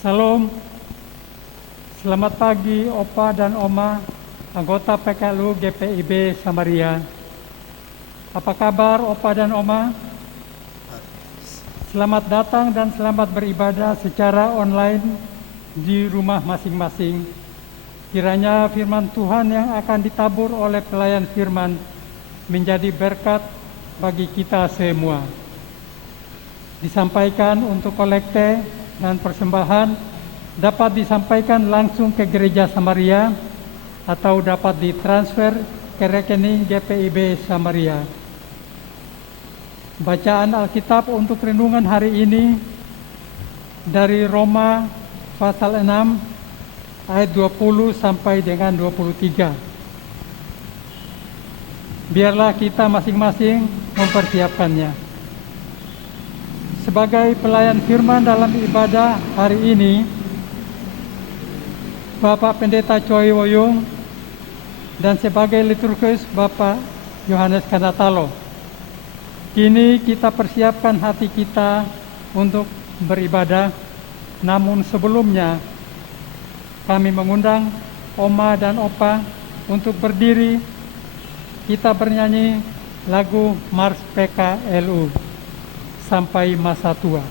Salam, selamat pagi Opa dan Oma, anggota PKLU GPIB Samaria. Apa kabar Opa dan Oma? Selamat datang dan selamat beribadah secara online di rumah masing-masing. Kiranya firman Tuhan yang akan ditabur oleh pelayan firman menjadi berkat bagi kita semua. Disampaikan untuk kolekte dan persembahan dapat disampaikan langsung ke Gereja Samaria atau dapat ditransfer ke rekening GPIB Samaria. Bacaan Alkitab untuk renungan hari ini dari Roma pasal 6 ayat 20 sampai dengan 23. Biarlah kita masing-masing mempersiapkannya. Sebagai pelayan firman dalam ibadah hari ini, Bapak Pendeta Choi Woyung dan sebagai liturgus Bapak Yohanes Kanatalo. Kini kita persiapkan hati kita untuk beribadah, namun sebelumnya kami mengundang Oma dan Opa untuk berdiri. Kita bernyanyi lagu Mars PKLU sampai masa tua.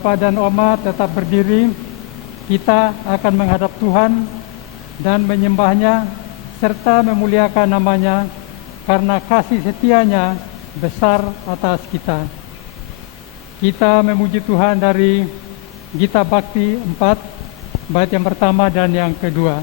Opa dan Oma tetap berdiri. Kita akan menghadap Tuhan dan menyembahnya serta memuliakan namanya karena kasih setianya besar atas kita. Kita memuji Tuhan dari Gita Bakti 4, bait yang pertama dan yang kedua.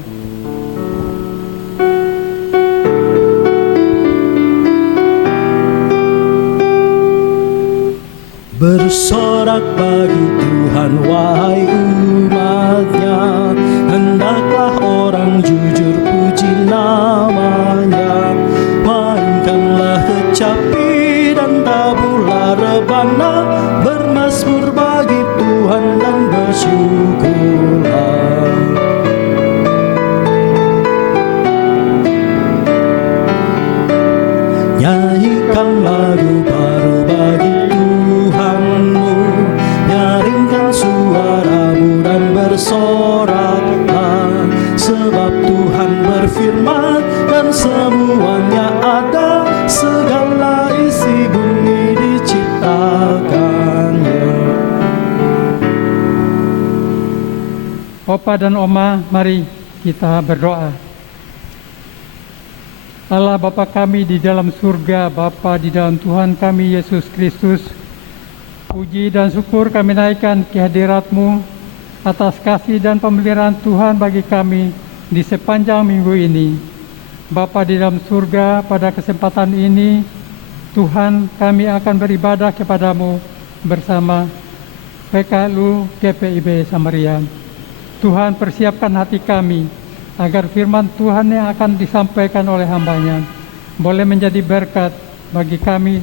Bersorak bagi Tuhan wahai umatnya, hendaklah orang jujur puji namanya. Mainkanlah kecapi dan tabulah rebana, bermazmur bagi Tuhan dan bersyukurlah. bersoraklah, sebab Tuhan berfirman dan semuanya ada, segala isi bumi diciptakannya. Opa dan Oma, mari kita berdoa. Allah Bapa kami di dalam surga, Bapa di dalam Tuhan kami Yesus Kristus, puji dan syukur kami naikkan kehadirat-Mu atas kasih dan pemeliharaan Tuhan bagi kami di sepanjang minggu ini. Bapa di dalam surga, pada kesempatan ini Tuhan, kami akan beribadah kepada-Mu bersama PKLU GPIB Samaria. Tuhan, persiapkan hati kami agar firman Tuhan yang akan disampaikan oleh hamba-Nya boleh menjadi berkat bagi kami,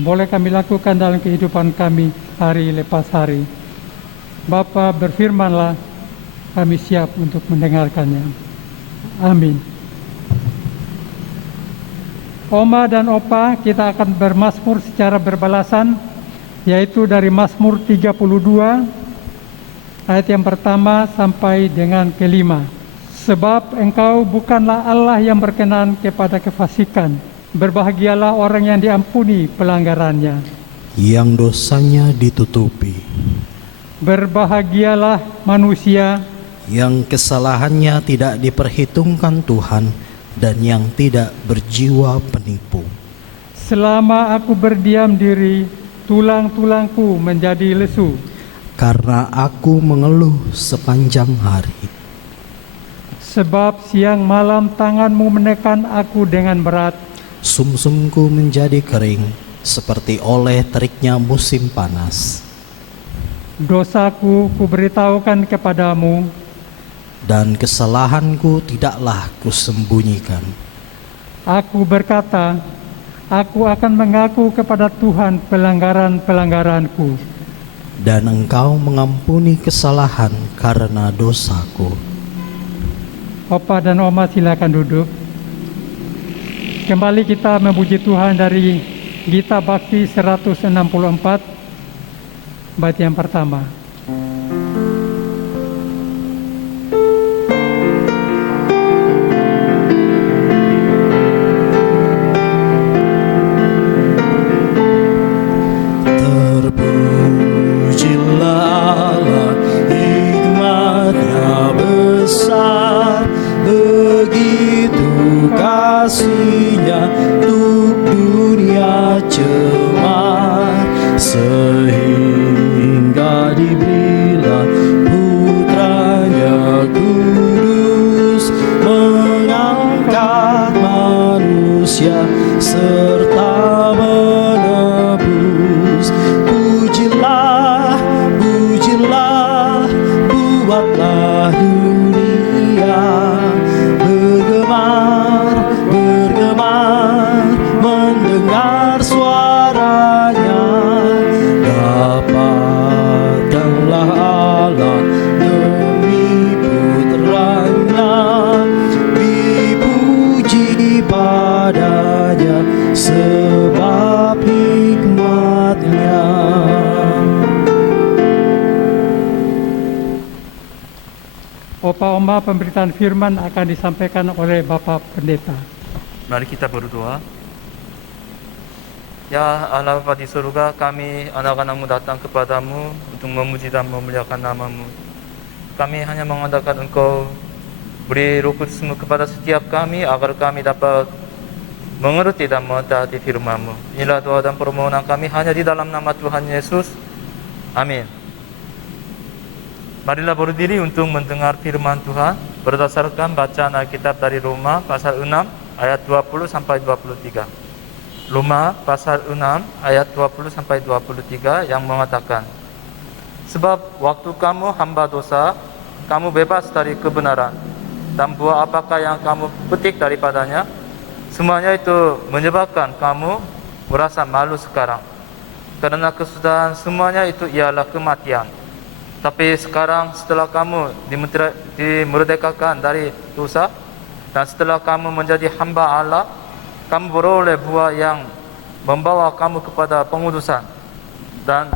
boleh kami lakukan dalam kehidupan kami hari lepas hari. Bapa, berfirmanlah, kami siap untuk mendengarkannya. Amin. Oma dan Opa, kita akan bermazmur secara berbalasan, yaitu dari Mazmur 32, ayat yang pertama sampai dengan kelima. Sebab Engkau bukanlah Allah yang berkenan kepada kefasikan. Berbahagialah orang yang diampuni pelanggarannya, yang dosanya ditutupi. Berbahagialah manusia Yang kesalahannya tidak diperhitungkan Tuhan, dan yang tidak berjiwa penipu. selama aku berdiam diri, tulang-tulangku menjadi lesu. Karena aku mengeluh sepanjang hari. Sebab siang malam tangan-Mu menekan aku dengan berat. Sumsumku menjadi kering, seperti oleh teriknya musim panas. Dosaku kuberitahukan kepadamu, Dan kesalahanku tidaklah kusembunyikan. aku berkata, aku akan mengaku kepada Tuhan pelanggaran-pelanggaranku. Dan Engkau mengampuni kesalahan karena dosaku. Opa dan Oma, silakan duduk. Kembali kita memuji Tuhan dari Gita Bakti 164, bait yang pertama. Terpujilah Allah, hikmat-Nya besar, begitu kasih-Nya untuk dunia cemar, sehingga diberilah putranya kudus, mengangkat manusia serta menebus. Pujilah, pujilah, buatlah dunia bergemar, bergemar, mendengar suaranya. Dapatkanlah Allah demi putranya, dipuji padanya sebab hikmat-Nya. Opa Oma, pemberitaan firman akan disampaikan oleh Bapak Pendeta. Mari kita berdoa. Ya Allah Bapa di surga, kami anak-anak-Mu datang kepadamu untuk memuji dan memuliakan nama-Mu. Kami hanya mengandalkan Engkau, beri Roh Kudus-Mu kepada setiap kami agar kami dapat mengerti dan mentaati firman-Mu. Inilah doa dan permohonan kami hanya di dalam nama Tuhan Yesus. Amin. Marilah berdiri untuk mendengar firman Tuhan berdasarkan bacaan Alkitab dari Roma pasal 6 ayat 20 sampai 23. Roma pasal 6 ayat 20 sampai 23 yang mengatakan, sebab waktu kamu hamba dosa, kamu bebas dari kebenaran, dan buah apakah yang kamu petik daripadanya, semuanya itu menyebabkan kamu merasa malu sekarang. Karena kesudahan semuanya itu ialah kematian. Tapi sekarang setelah kamu dimerdekakan dari dosa, dan setelah kamu menjadi hamba Allah, kamu beroleh buah yang membawa kamu kepada pengudusan, dan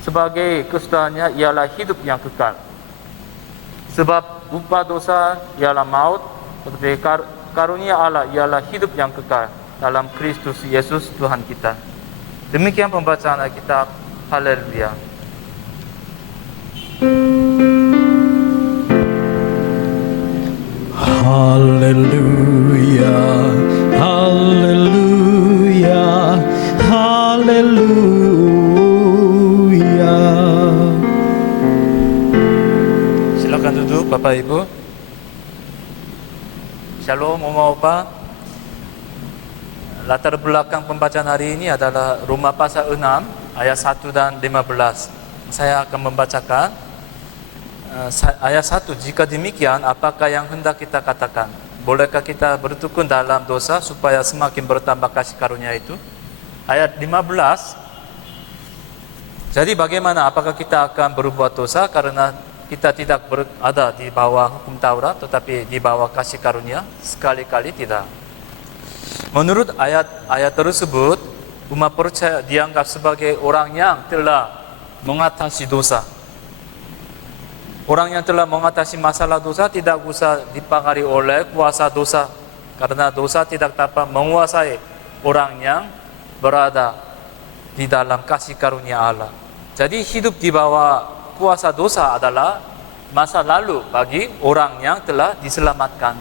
sebagai kesudahannya ialah hidup yang kekal. Sebab upah dosa ialah maut, tetapi karunia Allah ialah hidup yang kekal dalam Kristus Yesus Tuhan kita. Demikian pembacaan Alkitab. Haleluya. Haleluya, haleluya, haleluya. Silakan duduk Bapak Ibu. Shalom Oma Opa. Latar belakang pembacaan hari ini adalah Roma pasal 6 ayat 1 dan 15. Saya akan membacakan ayat 1. Jika demikian, apakah yang hendak kita katakan? Bolehkah kita bertekun dalam dosa supaya semakin bertambah kasih karunia itu? Ayat 15. Jadi bagaimana? Apakah kita akan berbuat dosa karena kita tidak berada di bawah hukum Taurat tetapi di bawah kasih karunia? Sekali-kali tidak. Menurut ayat tersebut, umat percaya dianggap sebagai orang yang telah mengatasi dosa. Orang yang telah mengatasi masalah dosa tidak usah dipagari oleh kuasa dosa, karena dosa tidak dapat menguasai orang yang berada di dalam kasih karunia Allah. Jadi hidup di bawah kuasa dosa adalah masa lalu bagi orang yang telah diselamatkan.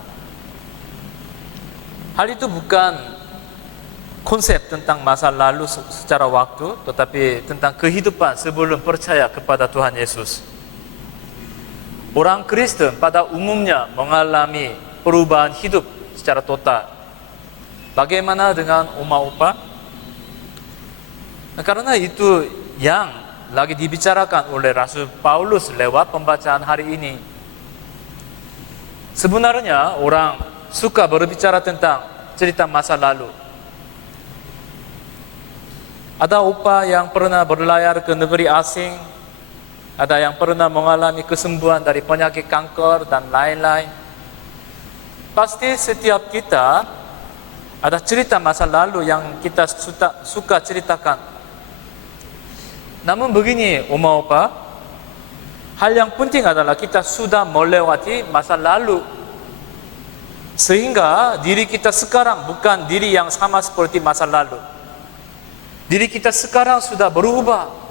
Hal itu bukan konsep tentang masa lalu secara waktu, tetapi tentang kehidupan sebelum percaya kepada Tuhan Yesus. Orang Kristen pada umumnya mengalami perubahan hidup secara total. Bagaimana dengan umat Opa? Karena itu yang lagi dibicarakan oleh Rasul Paulus lewat pembacaan hari ini. Sebenarnya orang suka berbicara tentang cerita masa lalu. Ada Opa yang pernah berlayar ke negeri asing, ada yang pernah mengalami kesembuhan dari penyakit kanker dan lain-lain. Pasti setiap kita ada cerita masa lalu yang kita suka ceritakan. Namun begini Oma Opa, hal yang penting adalah kita sudah melewati masa lalu, sehingga diri kita sekarang bukan diri yang sama seperti masa lalu. Diri kita sekarang sudah berubah.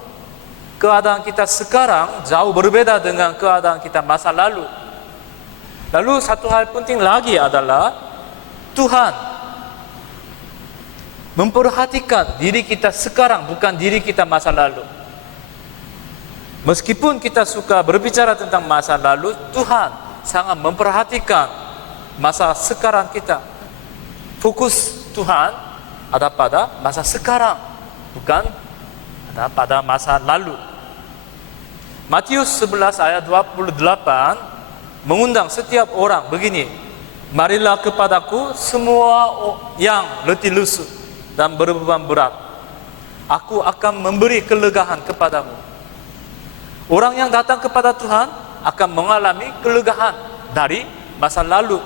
Keadaan kita sekarang jauh berbeda dengan keadaan kita masa lalu. Lalu satu hal penting lagi adalah Tuhan memperhatikan diri kita sekarang, bukan diri kita masa lalu. Meskipun kita suka berbicara tentang masa lalu, Tuhan sangat memperhatikan masa sekarang kita. Fokus Tuhan ada pada masa sekarang, bukan ada pada masa lalu. Matius 11 ayat 28 mengundang setiap orang begini, marilah kepadaku semua yang letih lesu dan berbeban berat, aku akan memberi kelegaan kepadamu. Orang yang datang kepada Tuhan akan mengalami kelegaan dari masa lalu.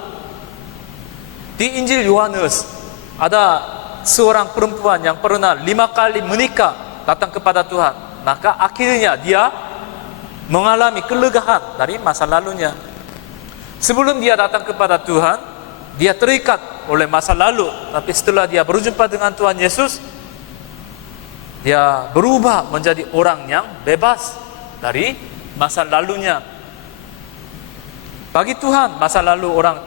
Di Injil Yohanes ada seorang perempuan yang pernah 5 kali menikah datang kepada Tuhan, maka akhirnya dia mengalami kelegaan dari masa lalunya. Sebelum dia datang kepada Tuhan, dia terikat oleh masa lalu, tapi setelah dia berjumpa dengan Tuhan Yesus, dia berubah menjadi orang yang bebas dari masa lalunya. Bagi Tuhan masa lalu orang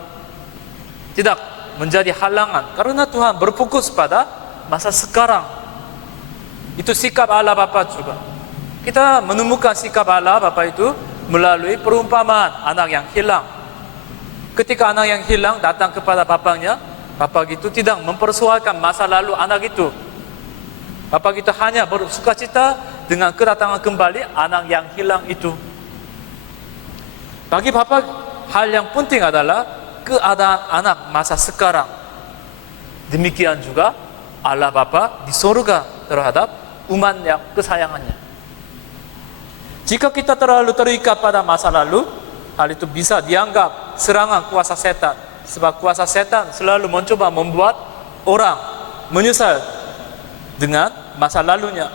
tidak menjadi halangan, karena Tuhan berfokus pada masa sekarang. Itu sikap Allah Bapa juga. Kita menemukan sikap Allah Bapa itu melalui perumpamaan anak yang hilang. Ketika anak yang hilang datang kepada bapaknya, bapak itu tidak mempersoalkan masa lalu anak itu. Bapak itu hanya bersukacita dengan kedatangan kembali anak yang hilang itu. Bagi bapak, hal yang penting adalah keadaan anak masa sekarang. Demikian juga Allah Bapa di surga terhadap umat yang kesayangannya. Jika kita terlalu terikat pada masa lalu, hal itu bisa dianggap serangan kuasa setan. Sebab kuasa setan selalu mencoba membuat orang menyesal dengan masa lalunya.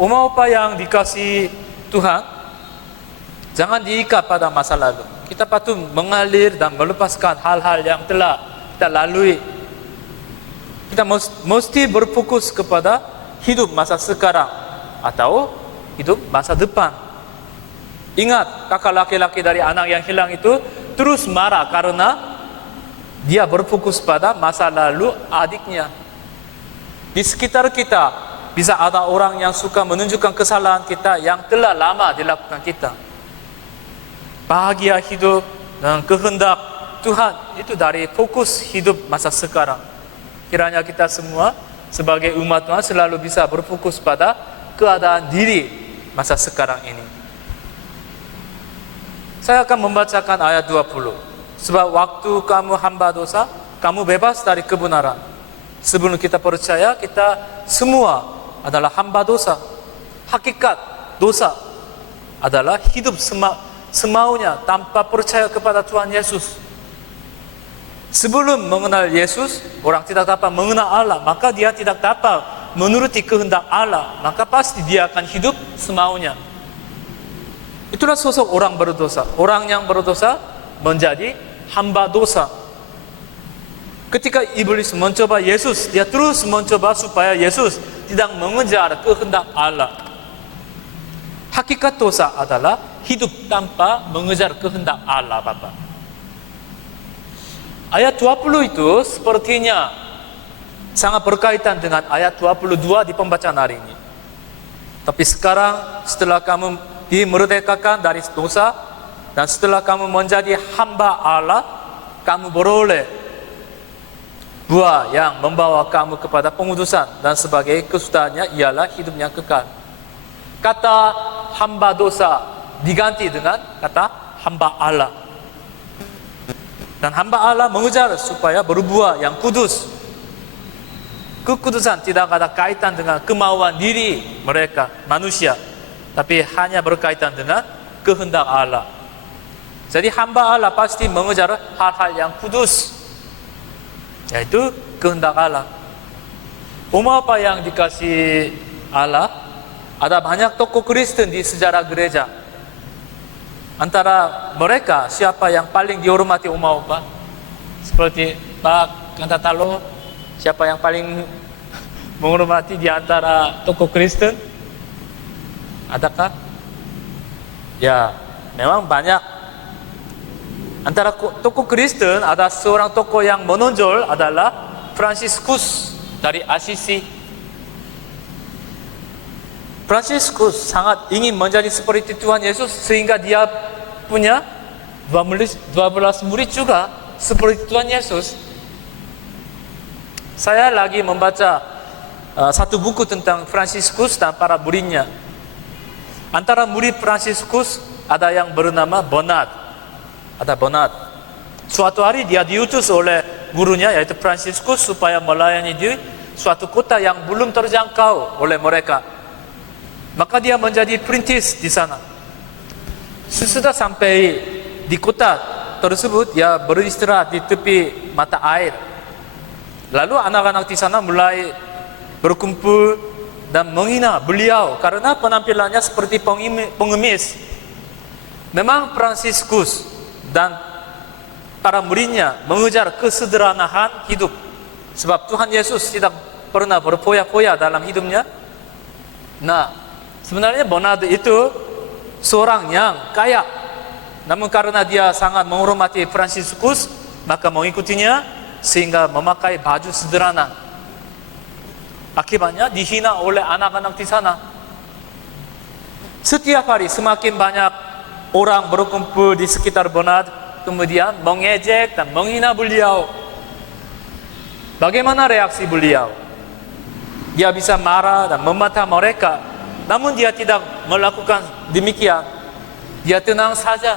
Umat Opa yang dikasihi Tuhan, Jangan diikat pada masa lalu. Kita patut mengalir dan melepaskan hal-hal yang telah kita lalui. Kita mesti berfokus kepada hidup masa sekarang atau hidup masa depan. Ingat, kakak laki-laki dari anak yang hilang itu terus marah karena dia berfokus pada masa lalu adiknya. Di sekitar kita bisa ada orang yang suka menunjukkan kesalahan kita yang telah lama dilakukan kita. Bahagia hidup dan kehendak Tuhan itu dari fokus hidup masa sekarang. Kiranya kita semua sebagai umat Tuhan selalu bisa berfokus pada keadaan diri masa sekarang ini. Saya akan membacakan ayat 20. Sebab waktu kamu hamba dosa, kamu bebas dari kebenaran. Sebelum kita percaya, kita semua adalah hamba dosa. Hakikat dosa adalah hidup semaunya tanpa percaya kepada Tuhan Yesus. Sebelum mengenal Yesus, orang tidak dapat mengenal Allah, maka dia tidak dapat menuruti kehendak Allah, maka pasti dia akan hidup semaunya. Itulah sosok orang berdosa. Orang yang berdosa menjadi hamba dosa. Ketika iblis mencoba Yesus, dia terus mencoba supaya Yesus tidak mengejar kehendak Allah. Hakikat dosa adalah hidup tanpa mengejar kehendak Allah, Bapak. Ayat 20 itu sepertinya sangat berkaitan dengan ayat 22 di pembacaan hari ini. Tapi sekarang setelah kamu dimerdekakan dari dosa dan setelah kamu menjadi hamba Allah, kamu beroleh buah yang membawa kamu kepada pengudusan dan sebagai kesudahannya ialah hidup yang kekal. Kata hamba dosa diganti dengan kata hamba Allah. Dan hamba Allah mengejar supaya berbuah yang kudus. Kekudusan tidak ada kaitan dengan kemauan diri mereka, manusia, tapi hanya berkaitan dengan kehendak Allah. Jadi hamba Allah pasti mengejar hal-hal yang kudus, yaitu kehendak Allah. Umat apa yang dikasih Allah? Ada banyak tokoh Kristen di sejarah gereja. Antara mereka siapa yang paling dihormati umat apa? Seperti Pak Kantatalo, siapa yang paling menghormati di antara tokoh Kristen? Adakah? Ya, memang banyak. Antara tokoh Kristen ada seorang tokoh yang menonjol adalah Fransiskus dari Assisi. Fransiskus sangat ingin menjadi seperti Tuhan Yesus sehingga dia punya 12 murid juga seperti Tuhan Yesus. Saya lagi membaca satu buku tentang Fransiskus dan para muridnya. Antara murid Fransiskus ada yang bernama Bernard. Ada Bernard. Suatu hari dia diutus oleh gurunya yaitu Fransiskus supaya melayani di suatu kota yang belum terjangkau oleh mereka. Maka dia menjadi perintis di sana. Sesudah sampai di kota tersebut, dia beristirahat di tepi mata air. Lalu anak-anak di sana mulai berkumpul dan menghina beliau karena penampilannya seperti pengemis. Memang Fransiskus dan para muridnya mengejar kesederhanaan hidup. Sebab Tuhan Yesus tidak pernah berfoya-foya dalam hidupnya. Nah, sebenarnya Bernard itu seorang yang kaya. Namun karena dia sangat menghormati Fransiskus, maka mengikutinya sehingga memakai baju sederhana. Akibatnya dihina oleh anak-anak di sana. Setiap hari semakin banyak orang berkumpul di sekitar Bernard, kemudian mengejek dan menghina beliau. Bagaimana reaksi beliau? Dia bisa marah dan memata mereka. Namun dia tidak melakukan demikian. Dia tenang saja,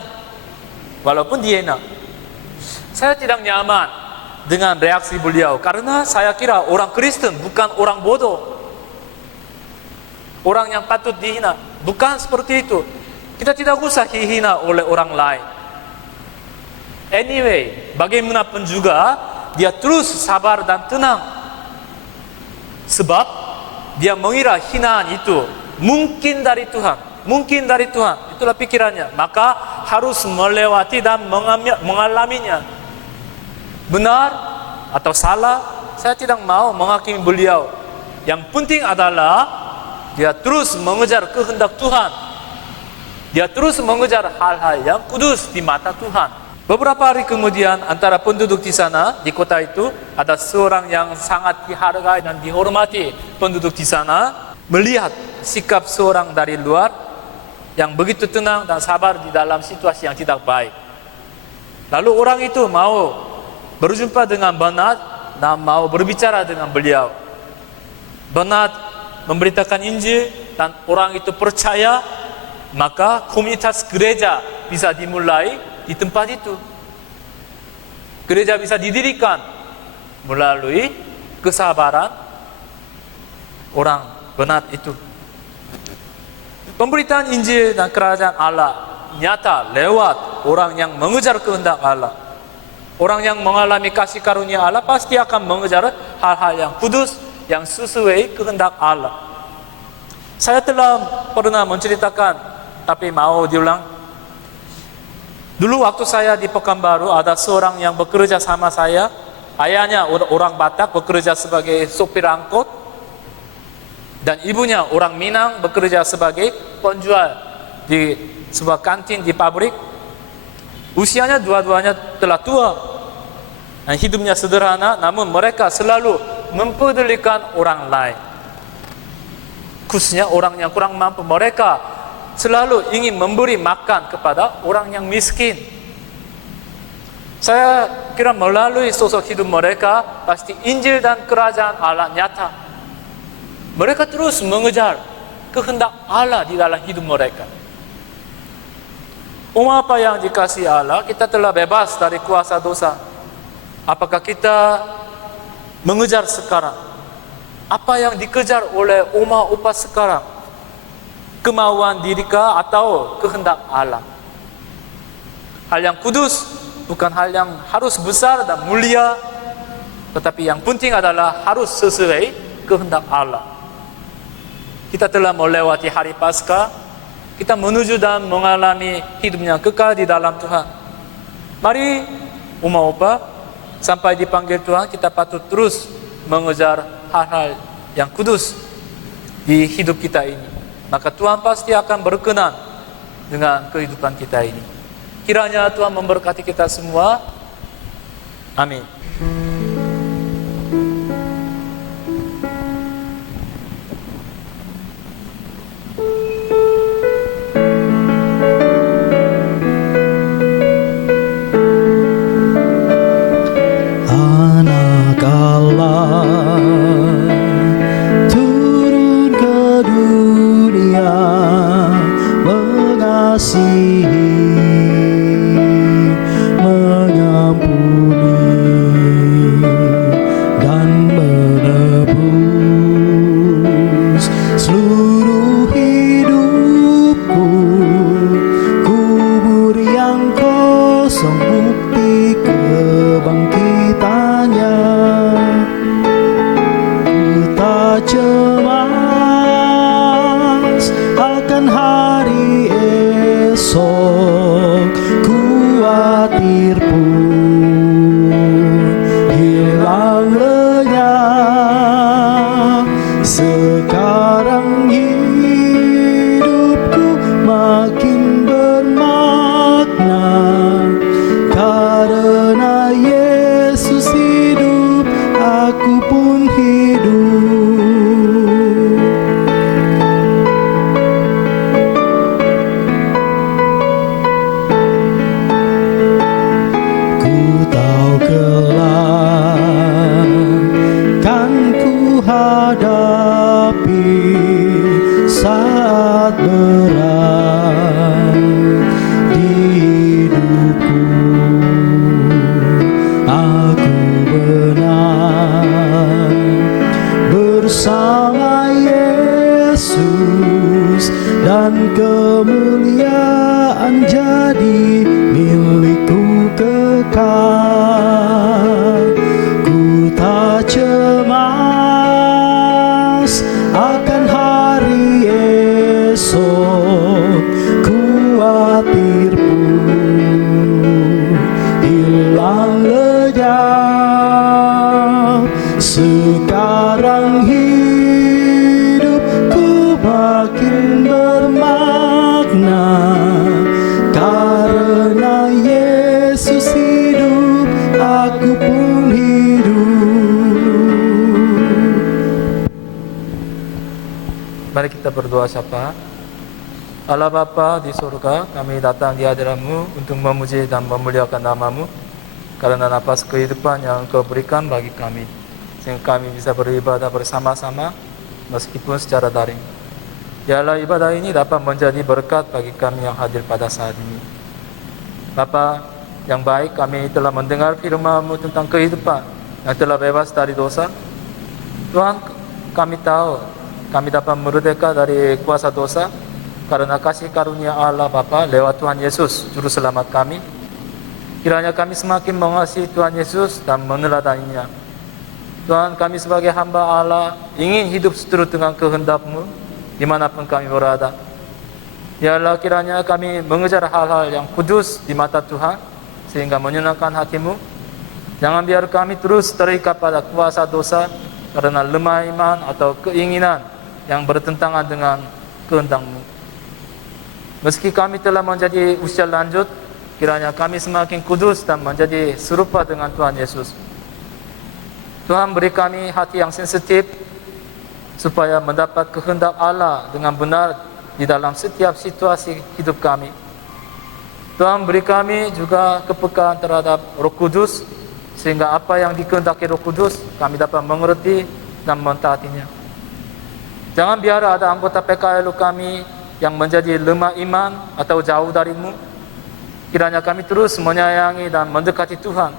walaupun dihina. Saya tidak nyaman dengan reaksi beliau karena saya kira orang Kristen bukan orang bodoh, orang yang patut dihina. Bukan seperti itu. Kita tidak usah dihina oleh orang lain. Anyway, bagaimanapun juga dia terus sabar dan tenang, sebab dia mengira hinaan itu mungkin dari Tuhan. mungkin dari Tuhan. Itulah pikirannya. Maka harus melewati dan mengalaminya. Benar atau salah, saya tidak mau menghakimi beliau. Yang penting adalah dia terus mengejar kehendak Tuhan. Dia terus mengejar hal-hal yang kudus di mata Tuhan. Beberapa hari kemudian, antara penduduk di sana, di kota itu, ada seorang yang sangat dihargai dan dihormati penduduk di sana, melihat sikap seorang dari luar yang begitu tenang dan sabar di dalam situasi yang tidak baik. Lalu orang itu mau berjumpa dengan Bernard dan mau berbicara dengan beliau. Bernard memberitakan Injil dan orang itu percaya, maka komunitas gereja bisa dimulai di tempat itu. Gereja bisa didirikan melalui kesabaran orang Bernard itu. Pemberitaan Injil dan kerajaan Allah nyata lewat orang yang mengejar kehendak Allah. Orang yang mengalami kasih karunia Allah pasti akan mengejar hal-hal yang kudus, yang sesuai kehendak Allah. Saya telah pernah menceritakan, tapi mau diulang. Dulu waktu saya di Pekanbaru, ada seorang yang bekerja sama saya. Ayahnya orang Batak, bekerja sebagai sopir angkot. Dan ibunya orang Minang, bekerja sebagai penjual di sebuah kantin di pabrik. Usianya dua-duanya telah tua. Dan hidupnya sederhana, namun mereka selalu mempedulikan orang lain. Khususnya orang yang kurang mampu, mereka selalu ingin memberi makan kepada orang yang miskin. Saya kira melalui sosok hidup mereka, pasti Injil dan kerajaan Allah nyata. Mereka terus mengejar kehendak Allah di dalam hidup mereka. Apa yang dikasihi Allah, kita telah bebas dari kuasa dosa. Apakah kita mengejar sekarang? Apa yang dikejar oleh umat sekarang? Kemauan dirikah atau kehendak Allah? Hal yang kudus bukan hal yang harus besar dan mulia, tetapi yang penting adalah harus sesuai kehendak Allah. Kita telah melewati hari Paskah, kita menuju dan mengalami hidupnya kekal di dalam Tuhan. Mari umat sampai dipanggil Tuhan, kita patut terus mengejar hal-hal yang kudus di hidup kita ini. Maka Tuhan pasti akan berkenan dengan kehidupan kita ini. Kiranya Tuhan memberkati kita semua. Amin. Anak Allah turun ke dunia, mengasihi, mengampuni, Mari kita berdoa sapa. Allah Bapa di surga, kami datang di hadirat-Mu untuk memuji dan memuliakan nama-Mu karena nafas kehidupan yang Engkau berikan bagi kami, sehingga kami bisa beribadah bersama-sama meskipun secara daring. Biarlah ibadah ini dapat menjadi berkat bagi kami yang hadir pada saat ini. Bapa yang baik, kami telah mendengar firman-Mu tentang kehidupan yang telah bebas dari dosa. Tuhan, kami tahu kami dapat merdeka dari kuasa dosa karena kasih karunia Allah Bapa lewat Tuhan Yesus, Juru Selamat kami. Kiranya kami semakin mengasihi Tuhan Yesus dan meneladaninya. Tuhan, kami sebagai hamba Allah ingin hidup seturut dengan kehendak-Mu dimanapun kami berada. Biarlah kiranya kami mengejar hal-hal yang kudus di mata Tuhan sehingga menyenangkan hati-Mu. Jangan biar kami terus terikat pada kuasa dosa karena lemah iman atau keinginan yang bertentangan dengan kehendak-Mu. Meski kami telah menjadi usia lanjut, kiranya kami semakin kudus dan menjadi serupa dengan Tuhan Yesus. Tuhan, beri kami hati yang sensitif supaya mendapat kehendak Allah dengan benar di dalam setiap situasi hidup kami. Tuhan, beri kami juga kepekaan terhadap Roh Kudus sehingga apa yang dikehendaki Roh Kudus kami dapat mengerti dan mentaatinya. Jangan biar ada anggota PKLU kami yang menjadi lemah iman atau jauh dari-Mu. Kiranya kami terus menyayangi dan mendekati Tuhan.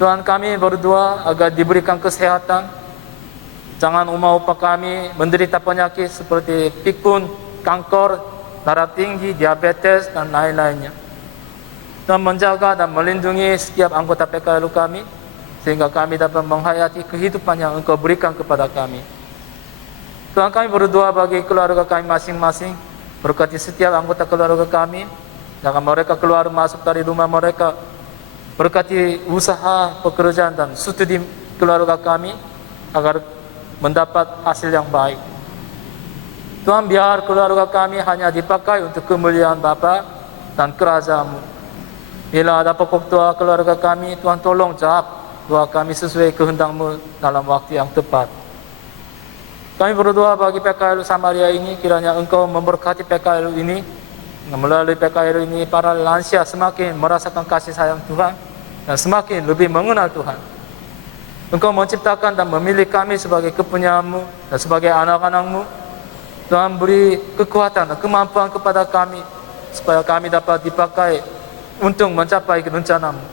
Tuhan, kami berdoa agar diberikan kesehatan. Jangan umat upa kami menderita penyakit seperti pikun, kanker, darah tinggi, diabetes, dan lain-lainnya. Tuhan, menjaga dan melindungi setiap anggota PKLU kami sehingga kami dapat menghayati kehidupan yang Engkau berikan kepada kami. Tuhan, kami berdoa bagi keluarga kami masing-masing. Berkati setiap anggota keluarga kami. Jangan mereka keluar masuk dari rumah mereka. Berkati usaha, pekerjaan dan studi keluarga kami agar mendapat hasil yang baik. Tuhan, biar keluarga kami hanya dipakai untuk kemuliaan Bapa dan kerajaan-Mu. Bila ada pokok doa keluarga kami, Tuhan tolong jawab doa kami sesuai kehendak-Mu dalam waktu yang tepat. Kami berdoa bagi PKLU Samaria ini, kiranya Engkau memberkati PKLU ini. Melalui PKLU ini, para lansia semakin merasakan kasih sayang Tuhan dan semakin lebih mengenal Tuhan. Engkau menciptakan dan memilih kami sebagai kepunyaan-Mu dan sebagai anak-anak-Mu. Tuhan, beri kekuatan dan kemampuan kepada kami supaya kami dapat dipakai untuk mencapai rencana-Mu.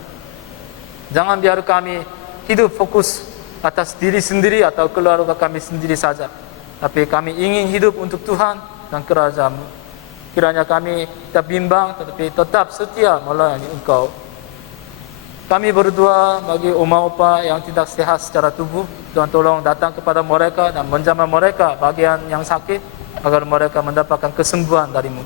Jangan biar kami hidup fokus atas diri sendiri atau keluarga kami sendiri saja, tapi kami ingin hidup untuk Tuhan dan kerajaan-Mu. Kiranya kami tidak bimbang tetapi tetap setia melayani Engkau. Kami berdoa bagi umat upa yang tidak sehat secara tubuh. Tuhan, tolong datang kepada mereka dan menjamah mereka bagian yang sakit agar mereka mendapatkan kesembuhan dari-Mu.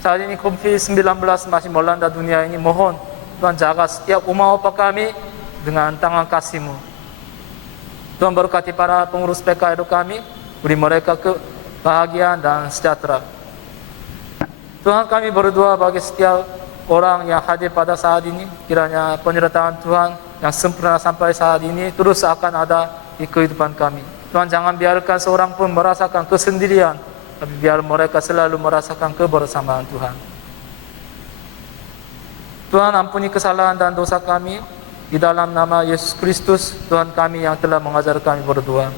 Saat ini COVID-19 masih melanda dunia ini. Mohon Tuhan jaga setiap umat upa kami dengan tangan kasih-Mu. Tuhan, berkati para pengurus PKLU kami, beri mereka kebahagiaan dan sejahtera. Tuhan, kami berdoa bagi setiap orang yang hadir pada saat ini. Kiranya penyertaan Tuhan yang sempurna sampai saat ini terus akan ada di kehidupan kami. Tuhan, jangan biarkan seorang pun merasakan kesendirian, tapi biar mereka selalu merasakan kebersamaan Tuhan. Tuhan, ampuni kesalahan dan dosa kami. Di dalam nama Yesus Kristus, Tuhan kami yang telah mengajar kami berdoa.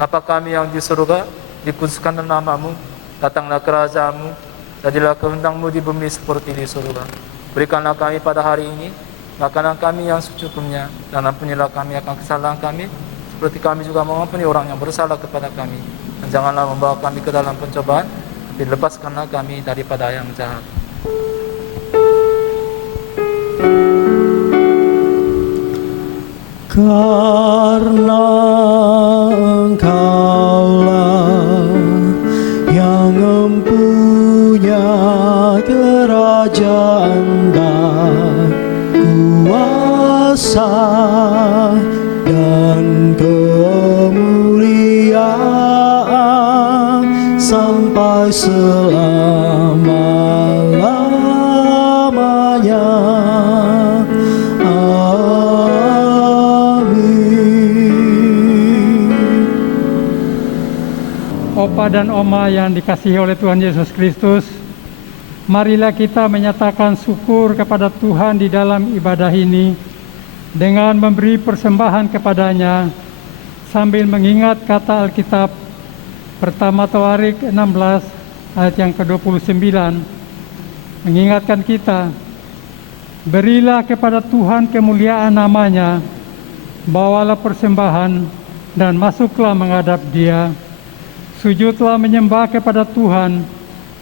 Bapa kami yang di surga, dikuduskanlah nama-Mu, datanglah kerajaan-Mu, jadilah kehendak-Mu di bumi seperti di surga. Berikanlah kami pada hari ini makanan kami yang secukupnya, dan ampunilah kami akan kesalahan kami, seperti kami juga mengampuni orang yang bersalah kepada kami. Dan janganlah membawa kami ke dalam pencobaan, tapi lepaskanlah kami daripada yang jahat. Karena Engkaulah yang mempunyai kerajaan dan kuasa dan kemuliaan sampai selama-lamanya. Opa dan Oma yang dikasihi oleh Tuhan Yesus Kristus, marilah kita menyatakan syukur kepada Tuhan di dalam ibadah ini dengan memberi persembahan kepadanya sambil mengingat kata Alkitab pertama Tawarik 16 ayat yang ke-29 mengingatkan kita, berilah kepada Tuhan kemuliaan namanya, bawalah persembahan dan masuklah menghadap Dia. Sujudlah menyembah kepada Tuhan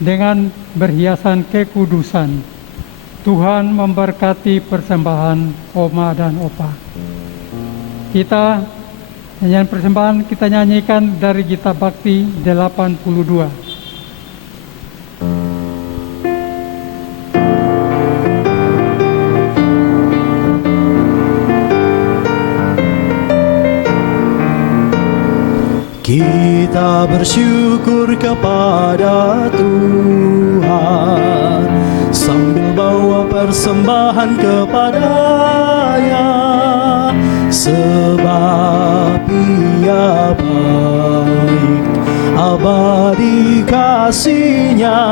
dengan berhiasan kekudusan. Tuhan memberkati persembahan Oma dan Opa. Kita nyanyian persembahan kita nyanyikan dari Gita Bakti 82. Kita bersyukur kepada Tuhan sambil bawa persembahan kepada-Nya, sebab Ia baik, abadi kasih-Nya,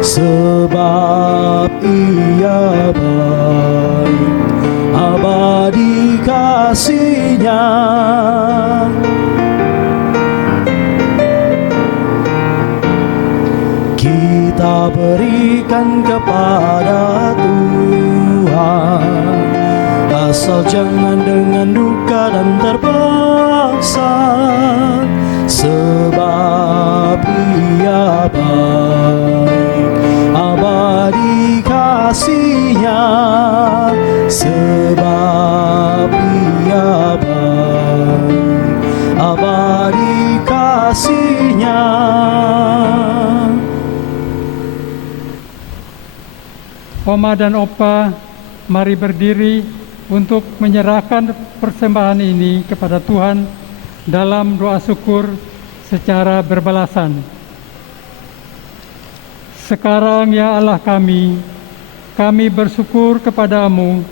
sebab Ia baik, abadi kasih-Nya. Kita berikan kepada Tuhan, asal jangan dengan duka dan terpaksa, sebab Ia baik, abadi kasih-Nya, sebab Ia baik, abadi kasih-Nya. Oma dan Opa, mari berdiri untuk menyerahkan persembahan ini kepada Tuhan dalam doa syukur secara berbalasan. Sekarang ya Allah kami bersyukur kepadamu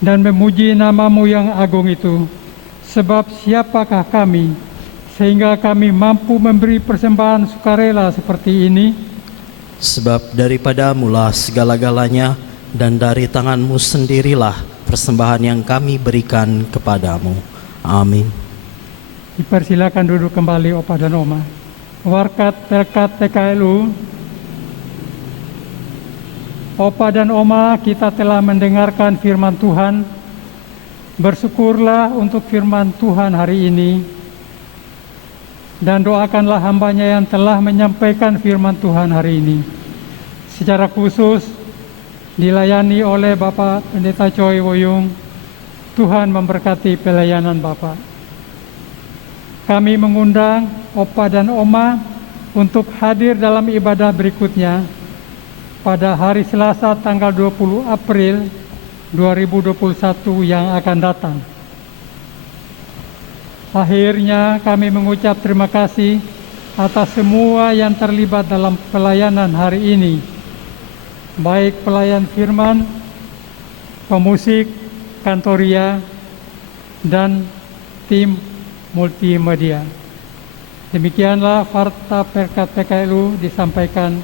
dan memuji nama-Mu yang agung itu, sebab siapakah kami sehingga kami mampu memberi persembahan sukarela seperti ini? Sebab daripada-Mulah segala-galanya, dan dari tangan-Mu sendirilah persembahan yang kami berikan kepadamu. Amin. Dipersilakan duduk kembali Opa dan Oma. Berkat PKLU, Opa dan Oma, kita telah mendengarkan firman Tuhan. Bersyukurlah untuk firman Tuhan hari ini, dan doakanlah hamba-Nya yang telah menyampaikan firman Tuhan hari ini. Secara khusus dilayani oleh Bapak Pendeta Choi Woyung. Tuhan memberkati pelayanan Bapak. Kami mengundang Opa dan Oma untuk hadir dalam ibadah berikutnya pada hari Selasa tanggal 20 April 2021 yang akan datang. Akhirnya kami mengucap terima kasih atas semua yang terlibat dalam pelayanan hari ini, baik pelayan firman, pemusik, kantoria, dan tim multimedia. Demikianlah Warta Berkat PKLU disampaikan.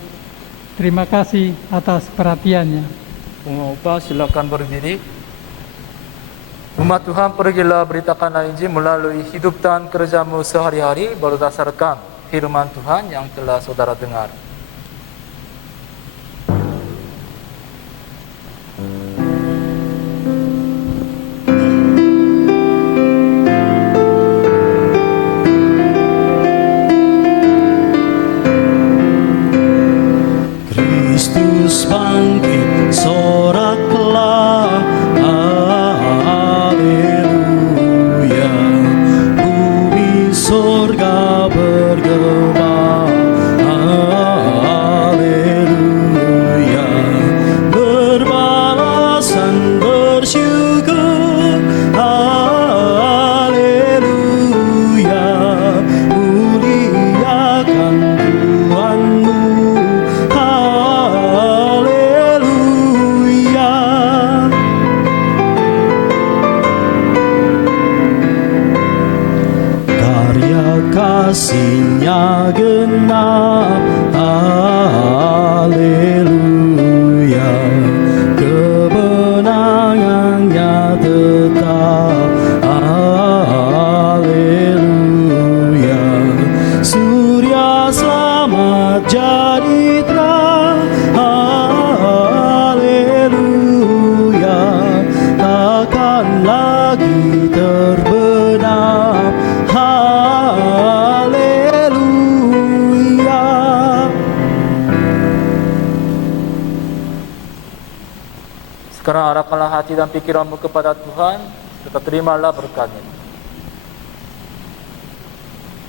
Terima kasih atas perhatiannya. Oma Opa silakan berdiri. Umat Tuhan, pergilah beritakanlah Injil melalui hidup dan kerja-Mu sehari-hari berdasarkan firman Tuhan yang telah saudara dengar. Kristus bangkit, soraklah, haleluya. Bumi surga bergema, haleluya. Sekarang arahkanlah hati dan pikiranmu kepada Tuhan, serta terimalah berkat-Nya.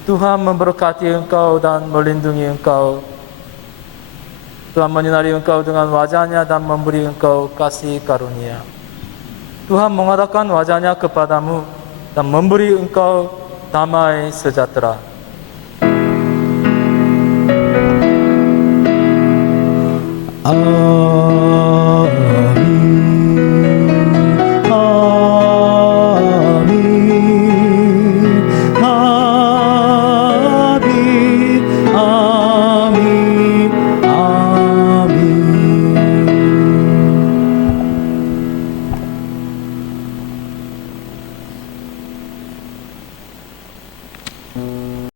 Tuhan memberkati engkau dan melindungi engkau. Tuhan menyinari engkau dengan wajah-Nya dan memberi engkau kasih karunia. Tuhan mengadakan wajah-Nya kepadamu dan memberi engkau damai sejahtera. Amin.